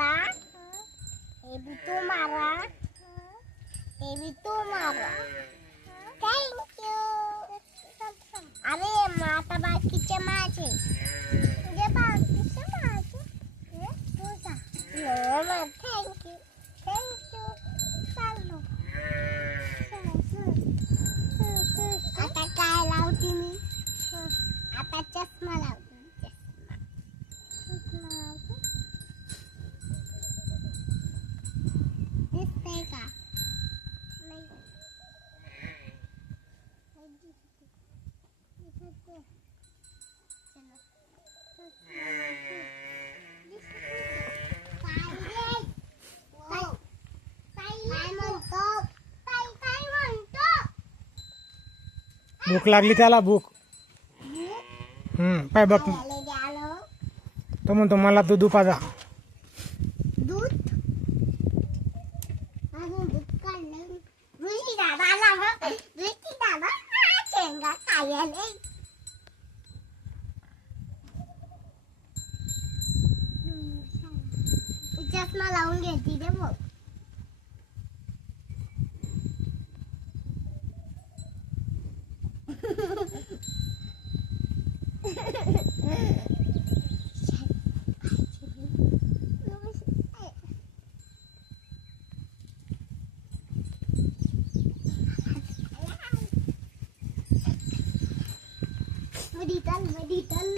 मारा, हे भी तू मारा, हे भी तू मारा. Thank you. अरे आता बाकीचे माझे. तुझे बाकीचे माझे. तुझा. Thank you. Thank you. चाललो. आता काय लावते मी? आता चष्मा लावते. दिसतंय का? नाही. भूक लागली त्याला भूक. पाय बघ तो म्हणतो मला दूध पाजा. दूध अजून दूध काढलं. रुची दादाला मग रुची दादा शेंगा खायला. चष्मा लावून घेते रे बघ. Medital.